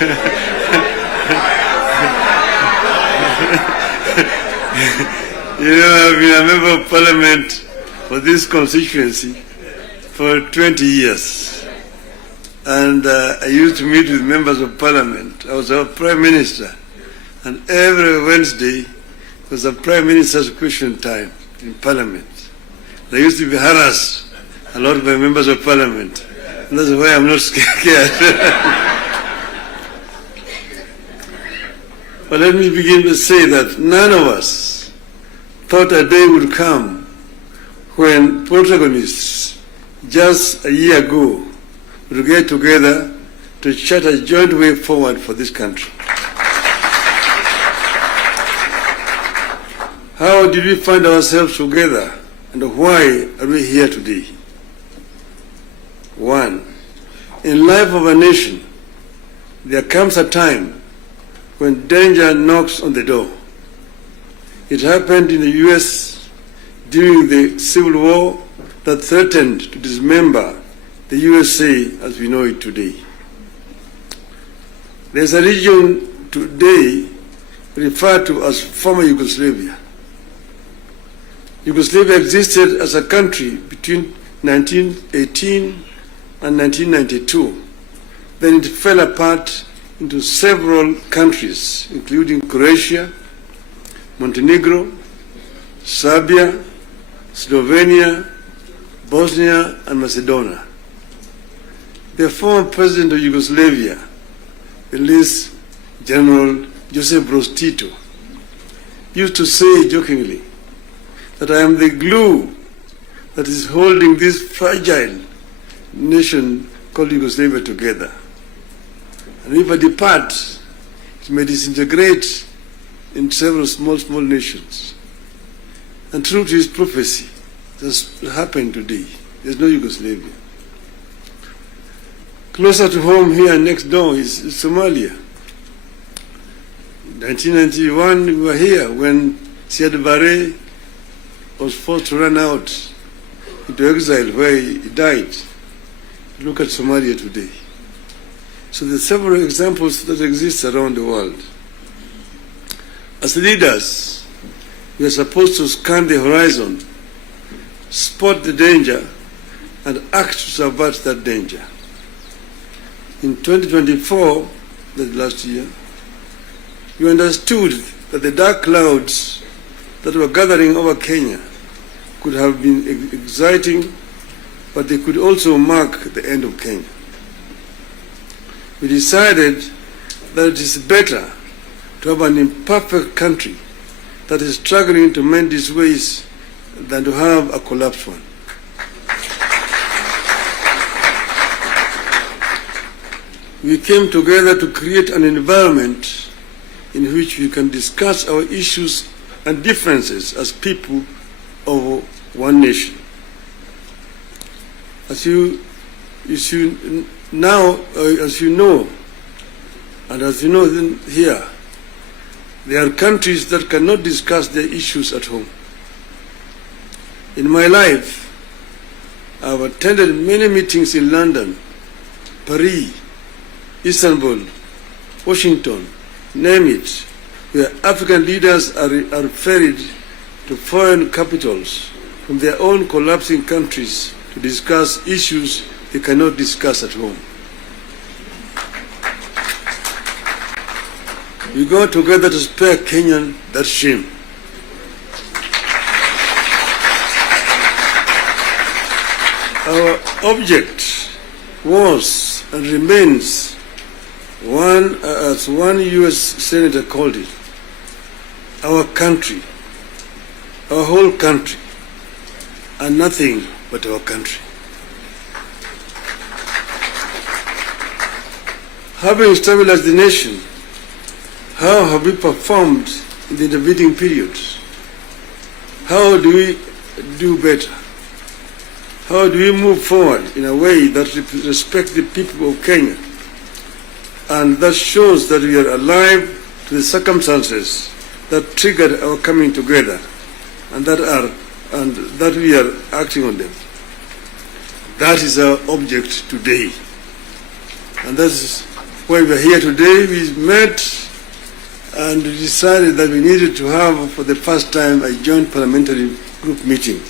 You know, I've been a member of parliament for this constituency for 20 years. And I used to meet with members of parliament. I was a prime minister. And every Wednesday was a prime minister's question time in parliament. I used to be harassed a lot by members of parliament. And that's why I'm not scared. But let me begin to say that none of us thought a day would come when protagonists just a year ago would get together to chart a joint way forward for this country. How did we find ourselves together, and why are we here today? One, in life of a nation, there comes a time when danger knocks on the door. It happened in the US during the Civil War that threatened to dismember the USA as we know it today. There's a region today referred to as former Yugoslavia. Yugoslavia existed as a country between 1918 and 1992. Then it fell apart into several countries, including Croatia, Montenegro, Serbia, Slovenia, Bosnia, and Macedonia. The former president of Yugoslavia, the late General Josip Broz Tito, used to say jokingly that I am the glue that is holding this fragile nation called Yugoslavia together. And if I depart, it may disintegrate in several small nations. And true to his prophecy, that's happened today. There's no Yugoslavia. Closer to home here next door is Somalia. In 1991, we were here when Siad Barre was forced to run out into exile where he died. Look at Somalia today. So there are several examples that exist around the world. As leaders, we are supposed to scan the horizon, spot the danger, and act to subvert that danger. In 2024, that last year, we understood that the dark clouds that were gathering over Kenya could have been exciting, but they could also mark the end of Kenya. We decided that it is better to have an imperfect country that is struggling to mend its ways than to have a collapsed one. We came together to create an environment in which we can discuss our issues and differences as people of one nation. As you know, and as you know here, there are countries that cannot discuss their issues at home. In my life, I've attended many meetings in London, Paris, Istanbul, Washington, name it, where African leaders are ferried to foreign capitals from their own collapsing countries to discuss issues they cannot discuss at home. We go together to spare Kenyan that shame. Our object was and remains as one US senator called it, our country, our whole country, and nothing but our country. Having stabilized the nation, how have we performed in the intervening periods? How do we do better? How do we move forward in a way that respects the people of Kenya and that shows that we are alive to the circumstances that triggered our coming together and that we are acting on them? That is our object today. And that is why we are here today. We met and decided that we needed to have, for the first time, a joint parliamentary group meeting.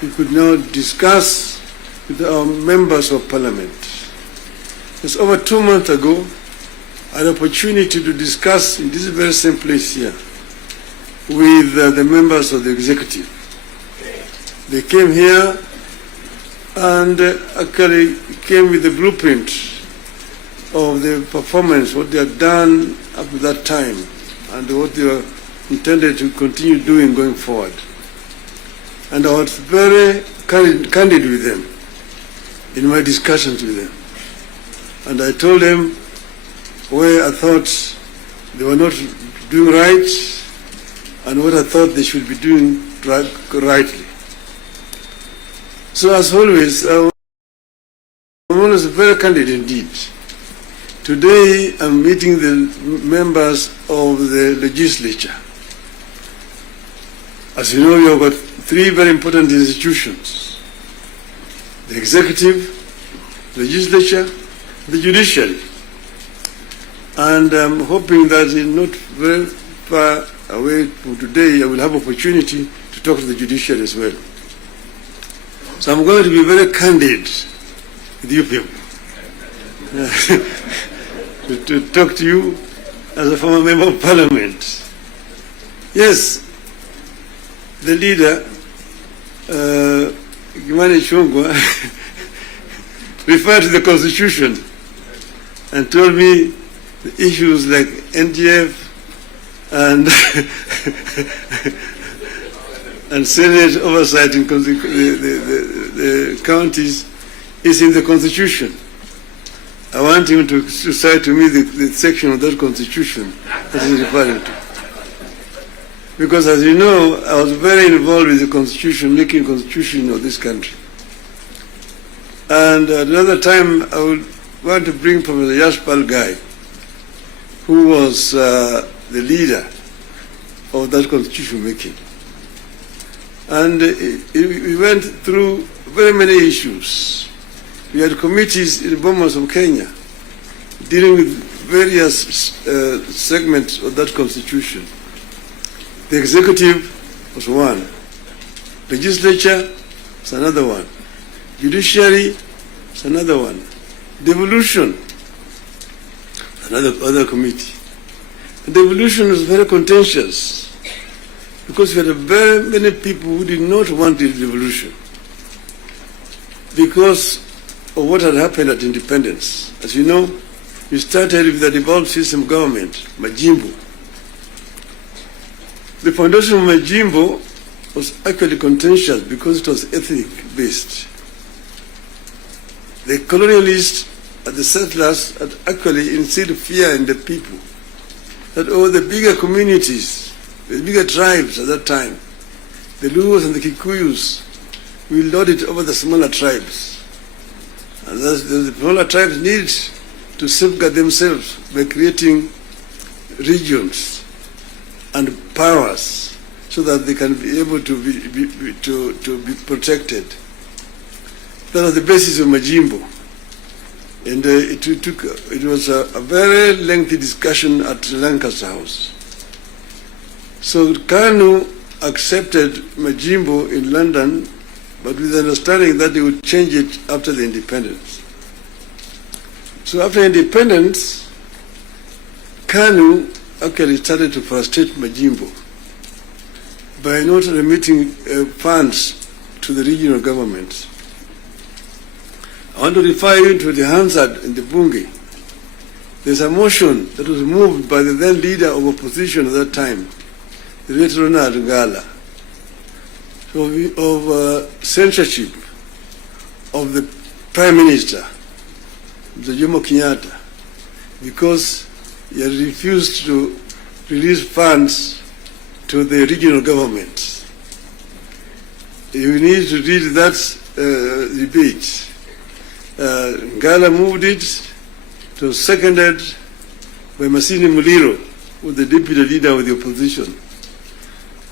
We could now discuss with our members of parliament. It's over 2 months ago, an opportunity to discuss in this very same place here with the members of the executive. They came here and actually came with the blueprint of the performance, what they had done up to that time, and what they were intended to continue doing going forward. And I was very candid with them in my discussions with them. And I told them where I thought they were not doing right and what I thought they should be doing rightly. So as always, I'm always very candid indeed. Today I'm meeting the members of the legislature. As you know, we have got 3 very important institutions: the executive, legislature, the judiciary. And I'm hoping that in not very far away from today, I will have opportunity to talk to the judiciary as well. So I'm going to be very candid with you people. to talk to you as a former member of parliament. Yes, the leader, Kimani Ichung'wah, referred to the Constitution and told me the issues like NGF and and Senate oversight in the counties is in the Constitution. I want him to cite to me the section of that Constitution that is referring to. Because as you know, I was very involved with the Constitution, making Constitution of this country. And at another time, I would want to bring Professor Yashpal Gai, who was the leader of that Constitution making. And we went through very many issues. We had committees in Bomas of Kenya dealing with various segments of that Constitution. The executive was one. Legislature was another one. Judiciary is another one. Devolution, another committee. And devolution was very contentious because we had very many people who did not want the devolution because of what had happened at independence. As you know, we started with the devolved system government, Majimbo. The foundation of Majimbo was actually contentious because it was ethnic-based. The colonialists and the settlers had actually instilled fear in the people that the bigger communities, the bigger tribes at that time, the Luos and the Kikuyus, will lord it over the smaller tribes. And thus the smaller tribes need to safeguard themselves by creating regions and powers so that they can be able to be protected. That was the basis of Majimbo. And it was a very lengthy discussion at Lancaster House. So KANU accepted Majimbo in London, but with the understanding that they would change it after the independence. So after independence, KANU actually started to frustrate Majimbo by not remitting funds to the regional governments. I want to refer you to the Hansard in the Bunge. There's a motion that was moved by the then leader of opposition at that time, the late Ronald Ngala, of censorship of the Prime Minister, the Jomo Kenyatta, because he had refused to release funds to the regional government. You need to read that debate. Ngala moved it, it was seconded by Masini Muliro, who was the deputy leader of the opposition.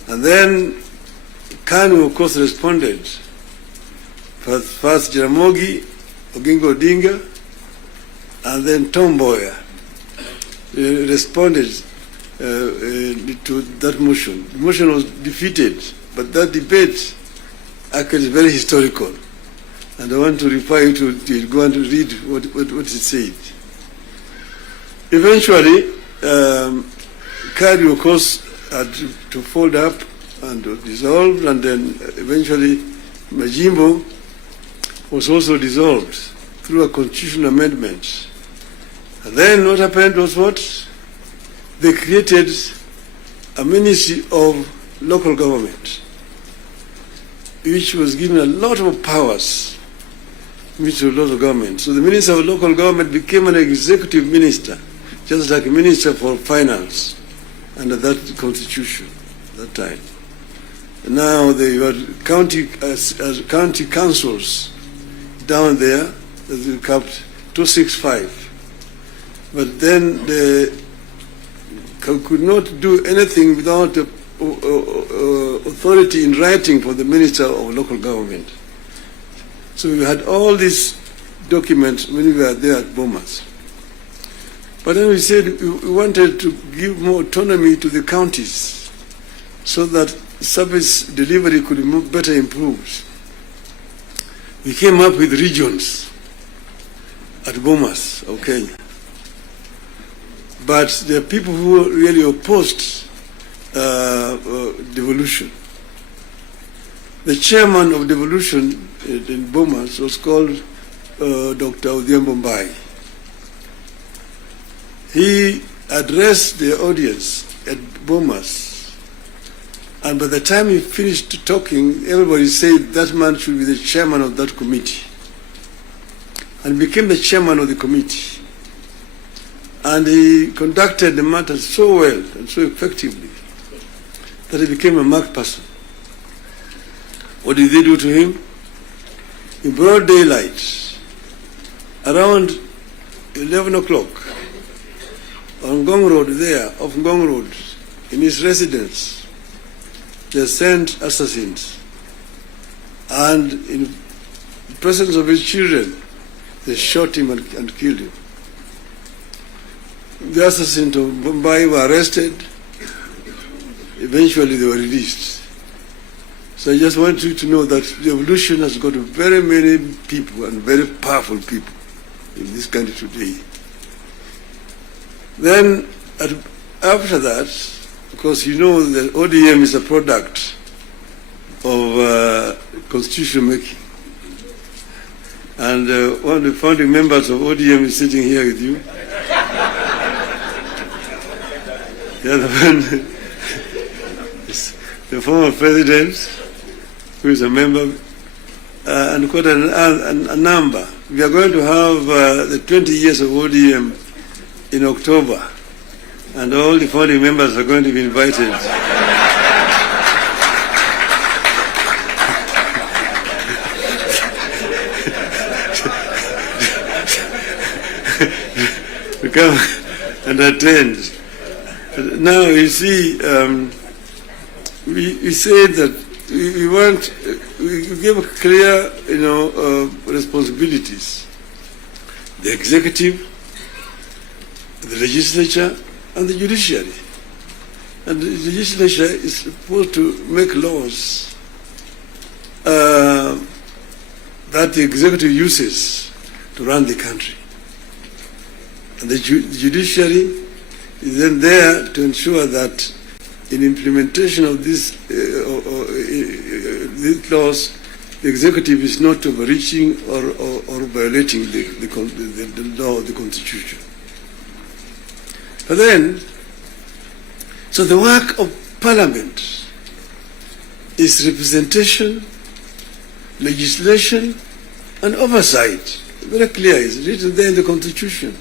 And then KANU, of course, responded. First Jaramogi Oginga Odinga, and then Tom Mboya responded to that motion. The motion was defeated, but that debate actually is very historical. And I want to refer you to it. Go and read what it said. Eventually, KADU, of course, had to fold up and dissolved, and then eventually Majimbo was also dissolved through a constitutional amendment. And then what happened was what? They created a Ministry of Local Government, which was given a lot of powers, Ministry of Local Government. So the Minister of Local Government became an executive minister, just like a Minister for Finance under that constitution at that time. And now they were county councils down there, they capped 265. But then they could not do anything without authority in writing for the Minister of Local Government. So we had all these documents when we were there at Bomas. But then we said we wanted to give more autonomy to the counties so that service delivery could be better improved. We came up with regions at Bomas of Kenya. But there are people who really opposed devolution. The chairman of devolution in Bomas was called Dr. Odhiambo Mbai. He addressed the audience at Bomas, and by the time he finished talking, everybody said that man should be the chairman of that committee, and became the chairman of the committee. And he conducted the matter so well and so effectively that he became a marked person. What did they do to him? In broad daylight, around 11 o'clock, on Ngong Road there, off Ngong Road, in his residence, they sent assassins. And in the presence of his children, they shot him and killed him. The assassins of Mumbai were arrested. Eventually they were released. So I just want you to know that the revolution has got very many people and very powerful people in this country today. Then after that, because you know that ODM is a product of constitution making. And one of the founding members of ODM is sitting here with you. The other one is the former president, who is a member, and quite a number. We are going to have the 20 years of ODM in October, and all the founding members are going to be invited. to come and attend. Now you see, we said that we give clear, responsibilities. The executive, the legislature, and the judiciary. And the legislature is supposed to make laws that the executive uses to run the country. And the judiciary is then there to ensure that in implementation of these laws, the executive is not overreaching or violating the law of the Constitution. But then, so the work of Parliament is representation, legislation, and oversight. Very clear, it's written there in the Constitution.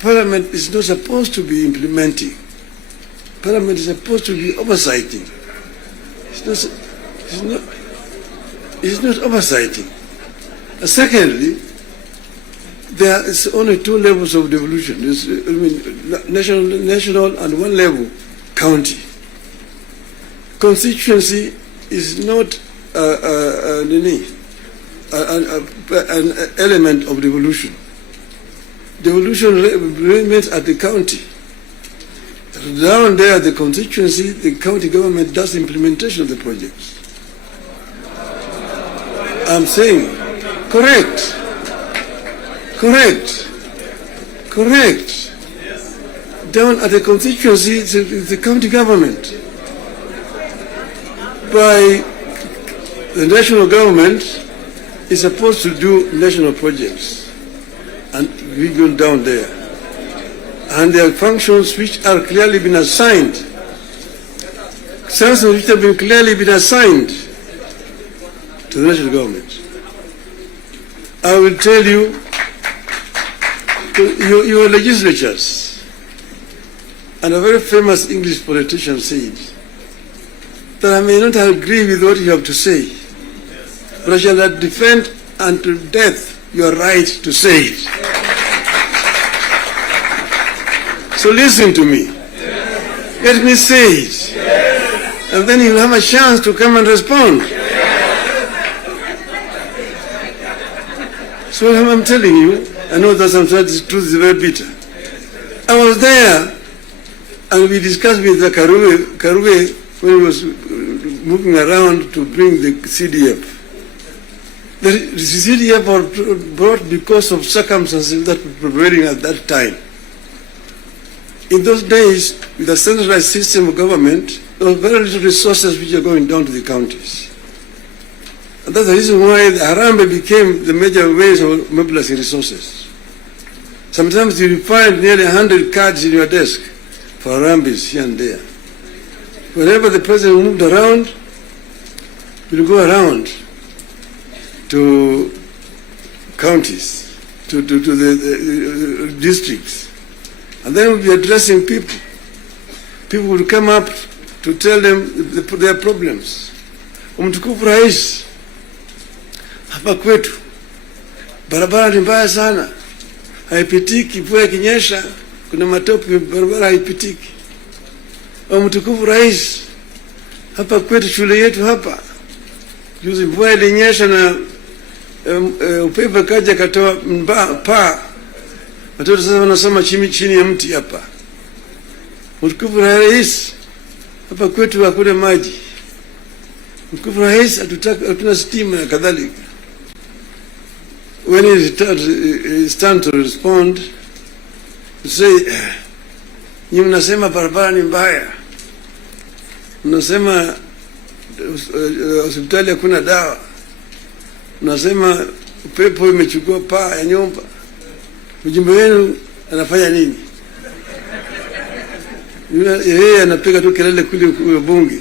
Parliament is not supposed to be implementing. Parliament is supposed to be oversighting. It's not oversighting. And secondly, there is only two levels of devolution. There's, national and one level, county. Constituency is not an element of devolution. Devolution remains at the county. Down there at the constituency, the county government does implementation of the projects. I'm saying, correct. Down at the constituency, it's the county government. By the national government is supposed to do national projects, and we go down there. And there are functions which are clearly been assigned. Functions which have been clearly been assigned to the national government. I will tell you, your legislatures, and a very famous English politician said that I may not agree with what you have to say, but I shall defend unto death your right to say it. So listen to me. Let me say it. And then you'll have a chance to come and respond. So I'm telling you, I know that sometimes the truth is very bitter. I was there, and we discussed with the Karue when he was moving around to bring the CDF. The CDF was brought because of circumstances that were prevailing at that time. In those days, with a centralized system of government, there were very little resources which are going down to the counties. And that's the reason why the Harambee became the major ways of mobilizing resources. Sometimes you find nearly 100 cards in your desk for Harambees here and there. Whenever the president moved around, we'll go around to counties, to the districts. And then we'll be addressing people. People will come up to tell them their problems. Mtukufu Rais, hapa kwetu barabara ni mbaya sana, haipitiki. Mvua ikinyesha kuna matope, barabara haipitiki. Mtukufu Rais, hapa kwetu shule yetu hapa, juzi mvua ilinyesha na upepo kaja katoa paa, watoto sasa wanasoma chini ya mti hapa. Mtukufu Rais, hapa kwetu hakuna maji. Mtukufu Rais, hatuna stima na kadhalika. When he stand to respond, say, nyinyi mnasema barabara ni mbaya, mnasema hospitali hakuna dawa, mnasema upepo imechukua paa ya nyumba. Mjumbe wenu anafanya nini? Yeye anapiga tu kelele kule kwa bunge,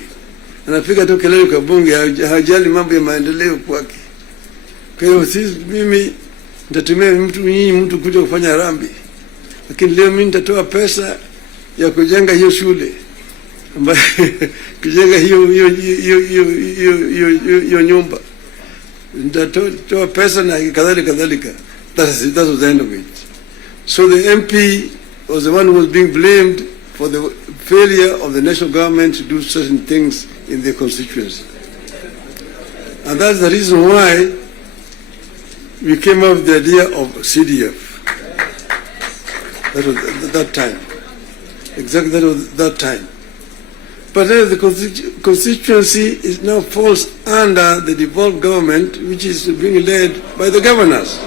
anapiga tu kelele kwa bunge, hajali mambo ya maendeleo kwake. Kwa hiyo mimi nitatumia mtu kuja kufanya harambee, lakini leo mimi nitatoa pesa ya kujenga hiyo shule, ambayo kujenga hiyo nyumba, nitatoa pesa na kadhalika. That was the end of it. So the MP was the one who was being blamed for the failure of the national government to do certain things in their constituency. And that's the reason why we came up with the idea of CDF. That was that time. Exactly, that was that time. But then the constituency is now falls under the devolved government, which is being led by the governors.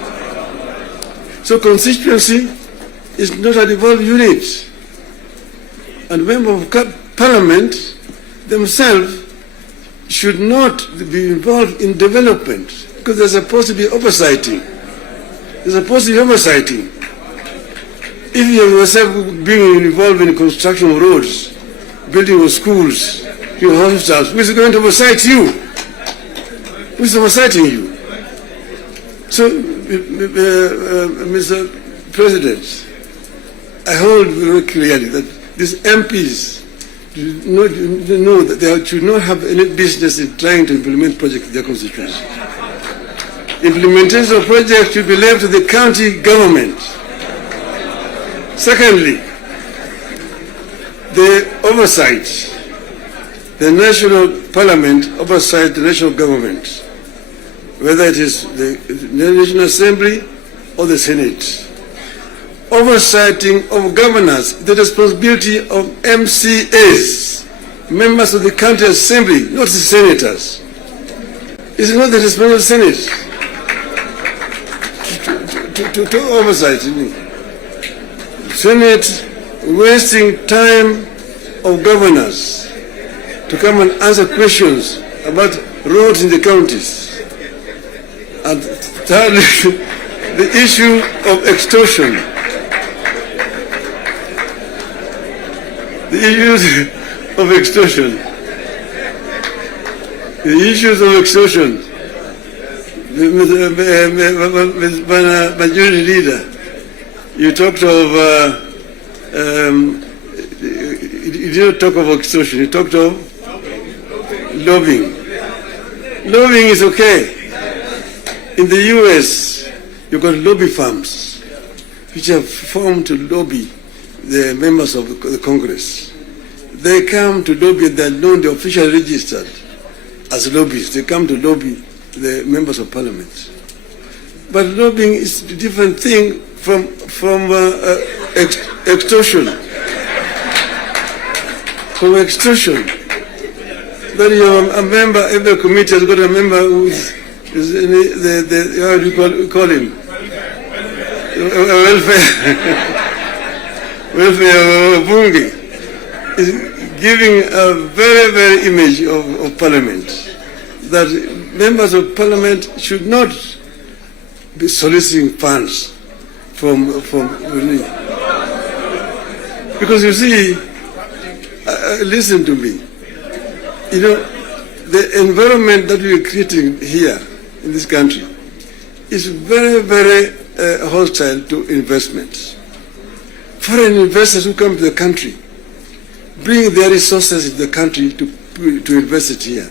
So constituency is not a devolved unit. And members of parliament themselves should not be involved in development, because there's supposed to be oversighting. There's supposed to be oversighting. If you yourself being involved in construction of roads, building of schools, your hospitals, who is going to oversight you? Who is oversighting you? So, Mr. President, I hold very clearly that these MPs know that they should not have any business in trying to implement projects in their constituency. Implementation of projects should be left to the county government. Secondly, the oversight, the national parliament oversight the national government. whether it is the National Assembly or the Senate. Oversighting of governance is the responsibility of MCAs, members of the County Assembly, not the senators. It's not the responsibility of the Senate to oversight. Senate wasting time of governors to come and answer questions about roads in the counties. And thirdly, the issue of extortion. The issues of extortion. The issues of extortion. Majority Leader, you talked of, you didn't talk of extortion, you talked of lobbying. Lobbying is okay. In the US, you've got lobby firms which have formed to lobby the members of the Congress. They come to lobby, they're known, they're officially registered as lobbyists. They come to lobby the members of parliament. But lobbying is a different thing from extortion. From extortion. That you're a member, every committee has got a member who is how do you call him? Welfare bunge is giving a very, very image of parliament, that members of parliament should not be soliciting funds from because you see, listen to me, you know, the environment that we are creating here in this country is very, very hostile to investments. Foreign investors who come to the country bring their resources in the country to invest it here.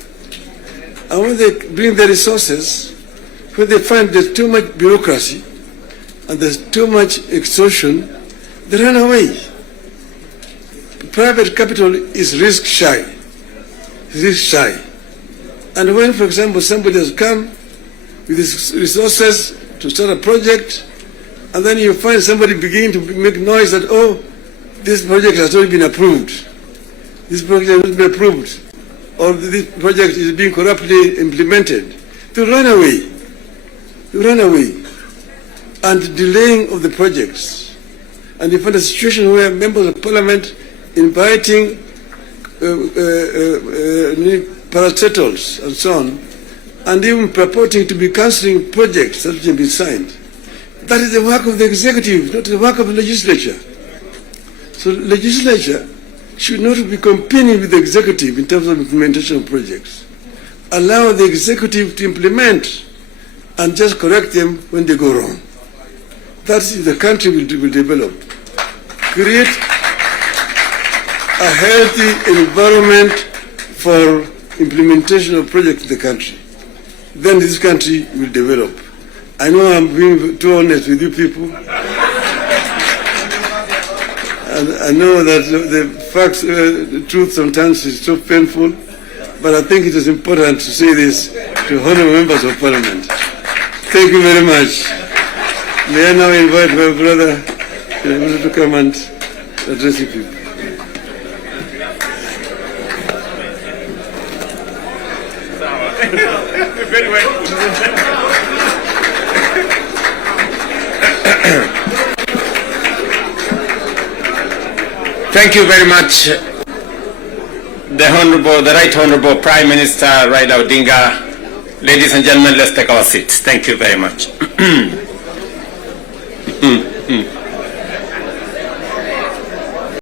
And when they bring their resources, when they find there's too much bureaucracy and there's too much extortion, they run away. Private capital is risk shy. And when, for example, somebody has come with his resources to start a project, and then you find somebody beginning to make noise that, oh, this project has not been approved. This project has not been approved. Or this project is being corruptly implemented. To run away. And delaying of the projects. And you find a situation where members of parliament inviting parastatals and so on, and even purporting to be cancelling projects that have been signed. That is the work of the executive, not the work of the legislature. So the legislature should not be competing with the executive in terms of implementation of projects. Allow the executive to implement and just correct them when they go wrong. That's the country will develop. Create a healthy environment for implementation of projects in the country. Then this country will develop. I know I'm being too honest with you people. And I know that the facts, the truth sometimes is so painful, but I think it is important to say this to honorable members of parliament. Thank you very much. May I now invite my brother to come and address you people. Thank you very much, the Right Honorable Prime Minister Raila Odinga. Ladies and gentlemen, let's take our seats. Thank you very much.